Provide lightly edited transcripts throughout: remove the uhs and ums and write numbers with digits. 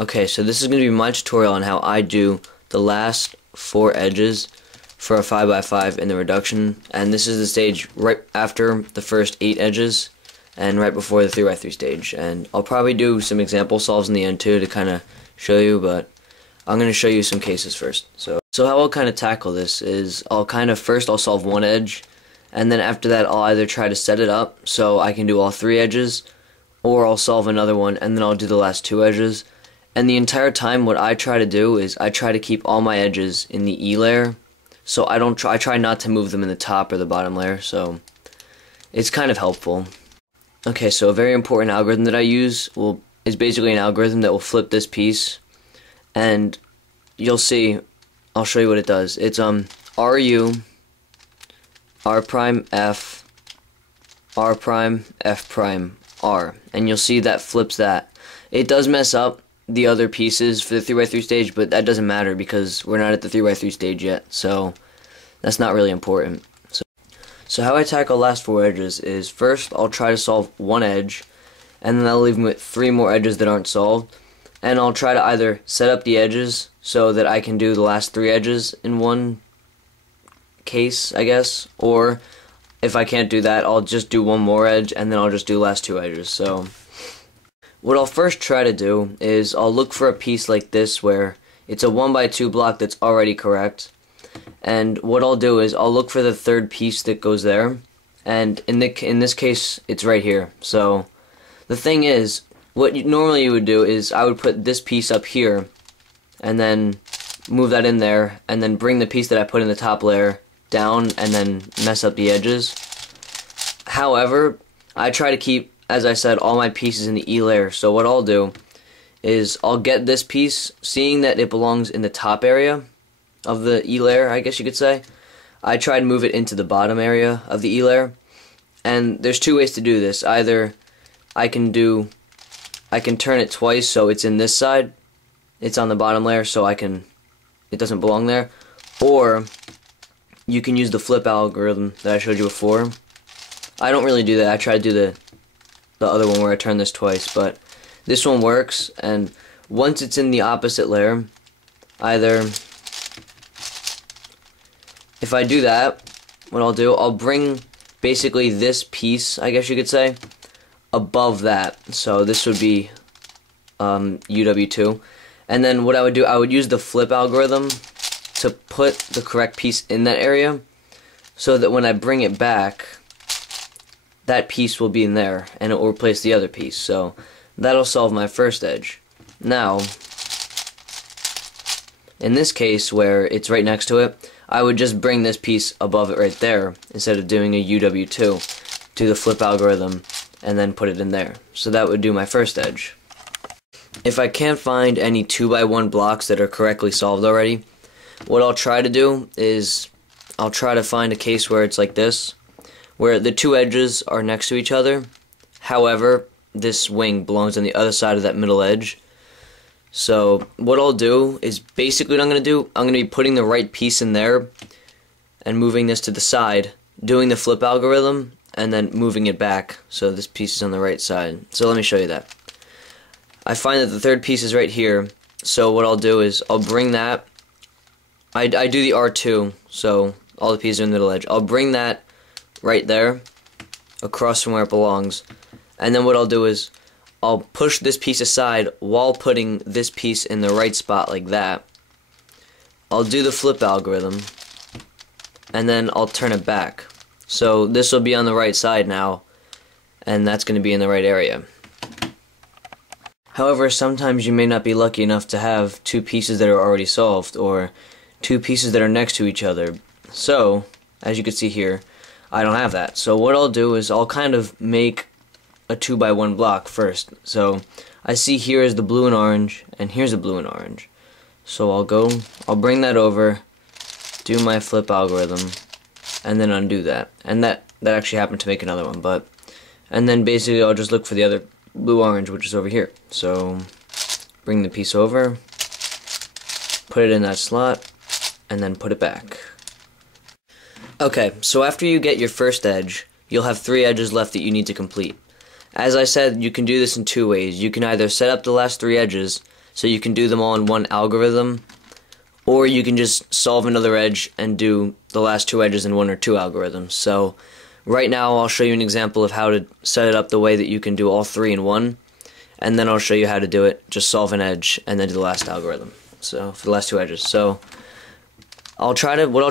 Okay, so this is going to be my tutorial on how I do the last 4 edges for a 5x5 in the reduction, and this is the stage right after the first 8 edges and right before the 3x3 stage. And I'll probably do some example solves in the end too to kind of show you, but I'm going to show you some cases first. So how I'll kind of tackle this is first I'll solve one edge, and then after that I'll either try to set it up so I can do all 3 edges, or I'll solve another one and then I'll do the last 2 edges. And the entire time what I try to do is I try to keep all my edges in the E layer, so I try not to move them in the top or the bottom layer, so it's kind of helpful. Okay, so a very important algorithm that I use is basically an algorithm that will flip this piece, and you'll see, I'll show you what it does. It's RU, R prime F, R prime F prime R, and you'll see that flips that. It does mess up the other pieces for the 3x3 stage, but that doesn't matter because we're not at the 3x3 stage yet, so that's not really important. So how I tackle last 4 edges is first I'll try to solve one edge, and then I'll leave me with 3 more edges that aren't solved, and I'll try to either set up the edges so that I can do the last 3 edges in one case, I guess, or if I can't do that, I'll just do one more edge and then I'll just do the last 2 edges. So what I'll first try to do is I'll look for a piece like this where it's a 1x2 block that's already correct, and what I'll do is I'll look for the third piece that goes there, and in this case it's right here. So the thing is, what normally you would do is I would put this piece up here and then move that in there and then bring the piece that I put in the top layer down and then mess up the edges. However, I try to keep, as I said, all my pieces in the E layer. So what I'll do is I'll get this piece, seeing that it belongs in the top area of the E layer, I guess you could say, I try to move it into the bottom area of the E layer. And there's 2 ways to do this. Either I can turn it twice so it's in this side, it's on the bottom layer, so it doesn't belong there, or you can use the flip algorithm that I showed you before. I don't really do that. I try to do the other one where I turn this twice, but this one works. And once it's in the opposite layer, either if I do that, what I'll do, I'll bring basically this piece, I guess you could say, above that. So this would be UW2, and then what I would do, I would use the flip algorithm to put the correct piece in that area, so that when I bring it back, that piece will be in there and it will replace the other piece. So that'll solve my first edge. Now in this case where it's right next to it, I would just bring this piece above it right there instead of doing a UW2, do the flip algorithm and then put it in there. So that would do my first edge. If I can't find any 2x1 blocks that are correctly solved already, what I'll try to do is I'll try to find a case where it's like this, where the 2 edges are next to each other. However, this wing belongs on the other side of that middle edge. So what I'll do is basically what I'm going to do, I'm going to be putting the right piece in there and moving this to the side, doing the flip algorithm, and then moving it back so this piece is on the right side. So let me show you that. I find that the third piece is right here, so what I'll do is I'll bring that, I do the R2, so all the pieces are in the middle edge. I'll bring that right there, across from where it belongs, and then what I'll do is I'll push this piece aside while putting this piece in the right spot like that. I'll do the flip algorithm, and then I'll turn it back. So this will be on the right side now, and that's going to be in the right area. However, sometimes you may not be lucky enough to have 2 pieces that are already solved, or 2 pieces that are next to each other. So, as you can see here, I don't have that. So what I'll do is I'll kind of make a 2x1 block first. So I see here is the blue and orange, and here's the blue and orange. So I'll bring that over, do my flip algorithm, and then undo that. And that actually happened to make another one, and then basically I'll just look for the other blue-orange, which is over here. So bring the piece over, put it in that slot, and then put it back. Okay, so after you get your first edge, you'll have 3 edges left that you need to complete. As I said, you can do this in 2 ways. You can either set up the last 3 edges so you can do them all in one algorithm, or you can just solve another edge and do the last two edges in one or two algorithms. So right now I'll show you an example of how to set it up the way that you can do all three in one, and then I'll show you how to do it, just solve an edge and then do the last algorithm. So for the last two edges. So what I'll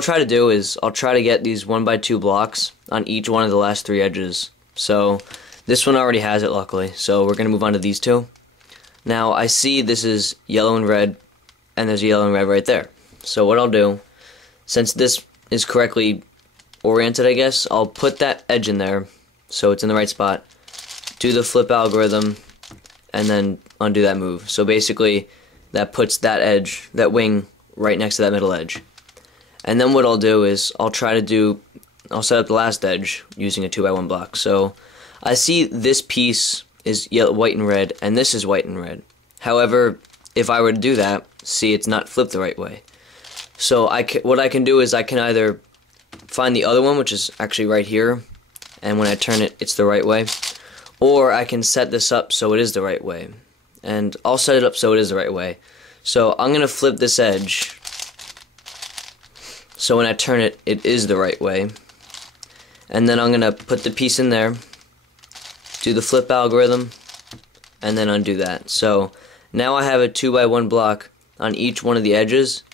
try to do is I'll try to get these 1x2 blocks on each one of the last three edges. So this one already has it, luckily, so we're gonna move on to these two. Now I see this is yellow and red, and there's yellow and red right there. So what I'll do, since this is correctly oriented, I guess, I'll put that edge in there so it's in the right spot, do the flip algorithm, and then undo that move. So basically that puts that edge, that wing, right next to that middle edge. And then what I'll do is I'll set up the last edge using a 2x1 block. So I see this piece is yellow, white and red, and this is white and red. However, if I were to do that, see, it's not flipped the right way. So what I can do is I can either find the other one, which is actually right here, and when I turn it, it's the right way, or I can set this up so it is the right way. And I'll set it up so it is the right way. So I'm going to flip this edge so when I turn it, it is the right way. And then I'm going to put the piece in there, do the flip algorithm, and then undo that. So now I have a 2x1 block on each one of the edges,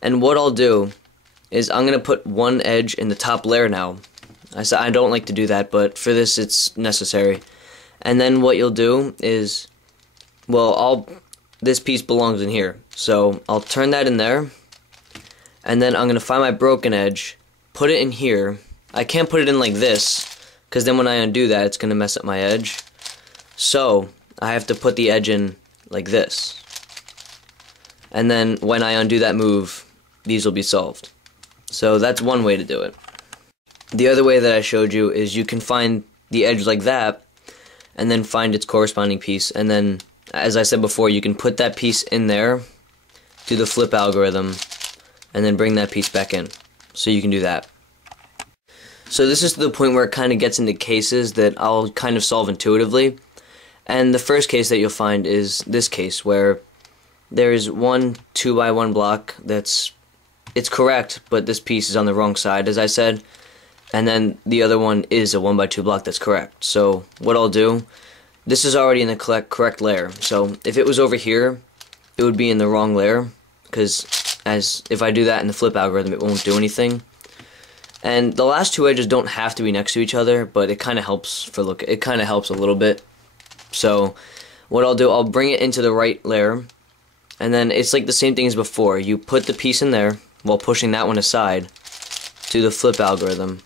and what I'll do is I'm going to put one edge in the top layer now. I don't like to do that, but for this it's necessary. And then what you'll do is, well, this piece belongs in here, so I'll turn that in there, and then I'm going to find my broken edge, put it in here. I can't put it in like this, because then when I undo that, it's going to mess up my edge. So I have to put the edge in like this. And then when I undo that move, these will be solved. So that's one way to do it. The other way that I showed you is you can find the edge like that, and then find its corresponding piece, and then, as I said before, you can put that piece in there, do the flip algorithm, and then bring that piece back in. So you can do that. So this is to the point where it kind of gets into cases that I'll kind of solve intuitively. And the first case that you'll find is this case, where there's one 2x1 block it's correct, but this piece is on the wrong side, as I said. And then the other one is a 1x2 block that's correct. So what I'll do, this is already in the correct layer. So if it was over here, it would be in the wrong layer, because if I do that in the flip algorithm, it won't do anything. And the last two edges don't have to be next to each other, but it kind of helps it kind of helps a little bit. So what I'll do, I'll bring it into the right layer, and then it's like the same thing as before. You put the piece in there while pushing that one aside, do the flip algorithm,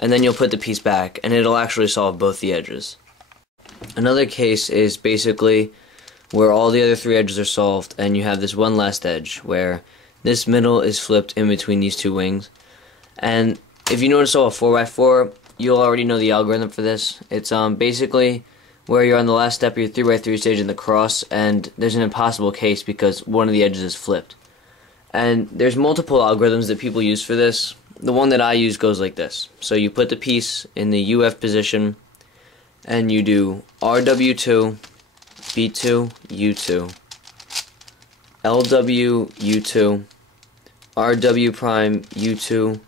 and then you'll put the piece back, and it'll actually solve both the edges. Another case is basically where all the other three edges are solved, and you have this one last edge where this middle is flipped in between these two wings. And if you notice all a 4x4, you'll already know the algorithm for this. It's basically where you're on the last step of your 3x3 stage in the cross, and there's an impossible case because one of the edges is flipped. And there's multiple algorithms that people use for this. The one that I use goes like this. So you put the piece in the UF position, and you do RW2, B2, U2, LW, U2, RW prime, U2,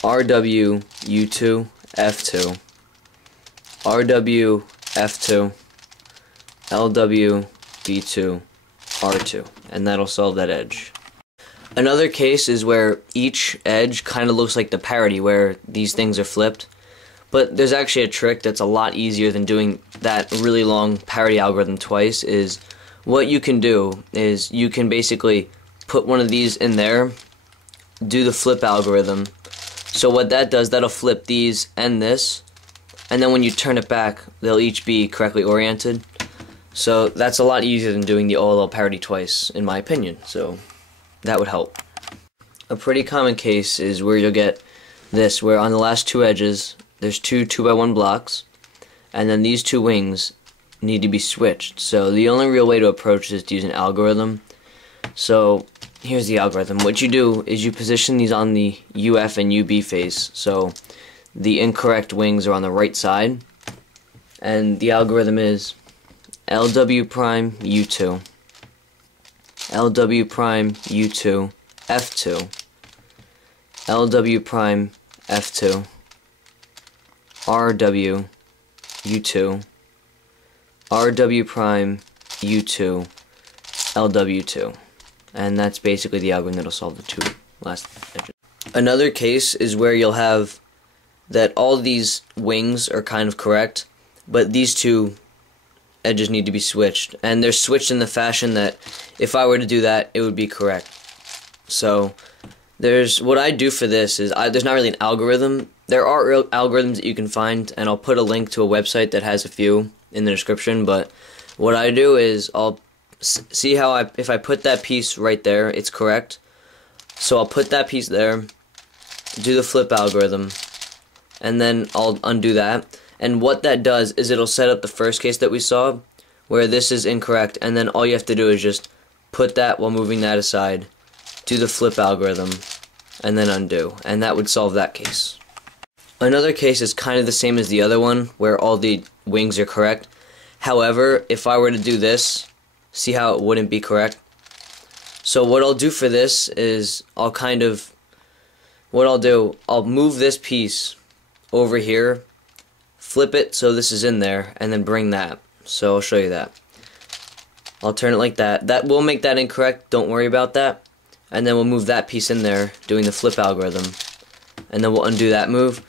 RW, U2, F2, RW, F2, LW, B2, R2, and that'll solve that edge. Another case is where each edge kind of looks like the parity, where these things are flipped, but there's actually a trick that's a lot easier than doing that really long parity algorithm twice. Is what you can do is you can basically put one of these in there, do the flip algorithm. So what that does, that'll flip these and this, and then when you turn it back, they'll each be correctly oriented. So that's a lot easier than doing the OLL parity twice, in my opinion. So that would help. A pretty common case is where you'll get this, where on the last two edges, there's two 2x1 blocks, and then these two wings need to be switched. So the only real way to approach this is to use an algorithm. So here's the algorithm. What you do is you position these on the UF and UB face, so the incorrect wings are on the right side, and the algorithm is LW prime U2, LW prime U2 F2, LW prime F2, RW U2, RW prime U2, LW2. And that's basically the algorithm that'll solve the two last edges. Another case is where you'll have that all these wings are kind of correct, but these two edges need to be switched. And they're switched in the fashion that if I were to do that, it would be correct. So what I do for this is, there's not really an algorithm. There are algorithms that you can find, and I'll put a link to a website that has a few in the description, but what I do is I'll see how if I put that piece right there, it's correct. So I'll put that piece there, do the flip algorithm, and then I'll undo that. And what that does is it'll set up the first case that we saw, where this is incorrect, and then all you have to do is just put that while moving that aside, do the flip algorithm, and then undo. And that would solve that case. Another case is kind of the same as the other one, where all the wings are correct. However, if I were to do this, see how it wouldn't be correct? So what I'll do for this is I'll move this piece over here, flip it so this is in there, and then bring that. So I'll show you that. I'll turn it like that. That will make that incorrect, don't worry about that. And then we'll move that piece in there, doing the flip algorithm. And then we'll undo that move.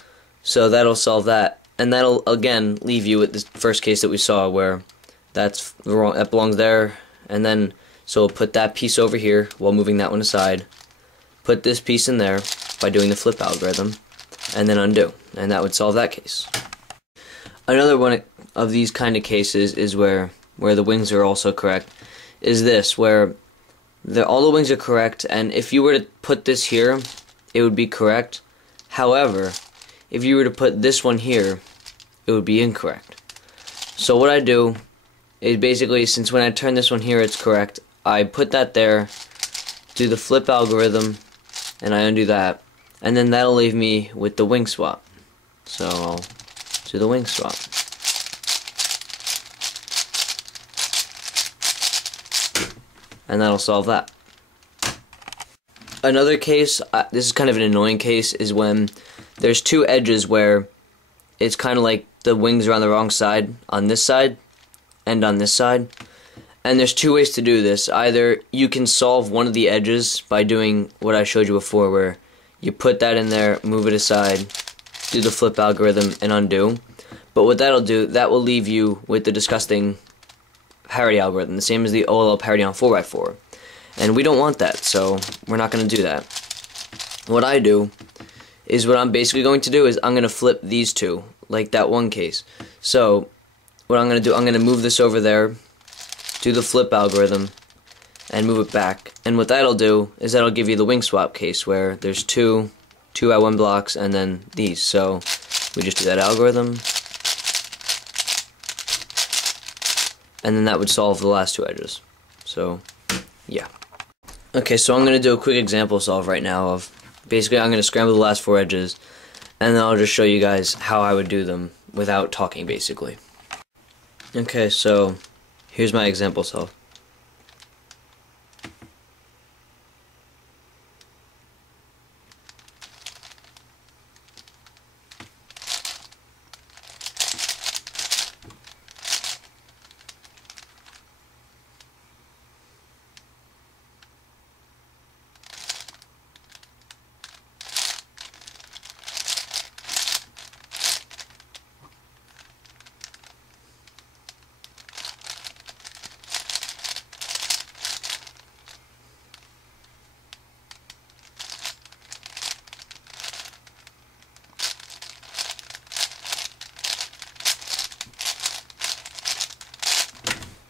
So that'll solve that. And that'll, again, leave you with the first case that we saw, where that belongs there. And then, so we'll put that piece over here while moving that one aside. Put this piece in there by doing the flip algorithm. And then undo. And that would solve that case. Another one of these kind of cases is where the wings are also correct. Is this, where all the wings are correct, and if you were to put this here, it would be correct. However, if you were to put this one here, it would be incorrect. So what I do is basically, since when I turn this one here it's correct, I put that there, do the flip algorithm, and I undo that, and then that'll leave me with the wing swap. So I'll do the wing swap. And that'll solve that. Another case, this is kind of an annoying case, is when there's two edges where it's kind of like the wings are on the wrong side, on this side and on this side. And there's two ways to do this. Either you can solve one of the edges by doing what I showed you before, where you put that in there, move it aside, do the flip algorithm, and undo. But what that'll do, that will leave you with the disgusting parity algorithm, the same as the OLL parity on 4x4. And we don't want that, so we're not going to do that. What I do is, what I'm basically going to do is I'm going to flip these two, like that one case. So what I'm going to do, I'm going to move this over there, do the flip algorithm, and move it back. And what that'll do is that'll give you the wing swap case, where there's two I1 blocks and then these. So we just do that algorithm, and then that would solve the last two edges. So yeah. Okay, so I'm going to do a quick example solve right now of, basically I'm going to scramble the last four edges, and then I'll just show you guys how I would do them without talking, basically. Okay, so here's my example solve.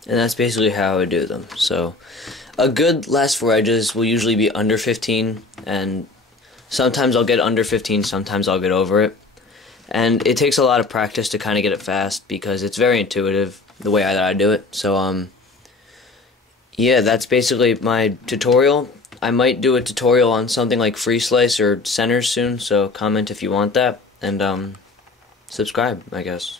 And that's basically how I would do them. So a good last four edges will usually be under 15, and sometimes I'll get under 15, sometimes I'll get over it. And it takes a lot of practice to kind of get it fast, because it's very intuitive the way that I do it. So yeah, that's basically my tutorial. I might do a tutorial on something like free slice or centers soon, so comment if you want that, and subscribe, I guess.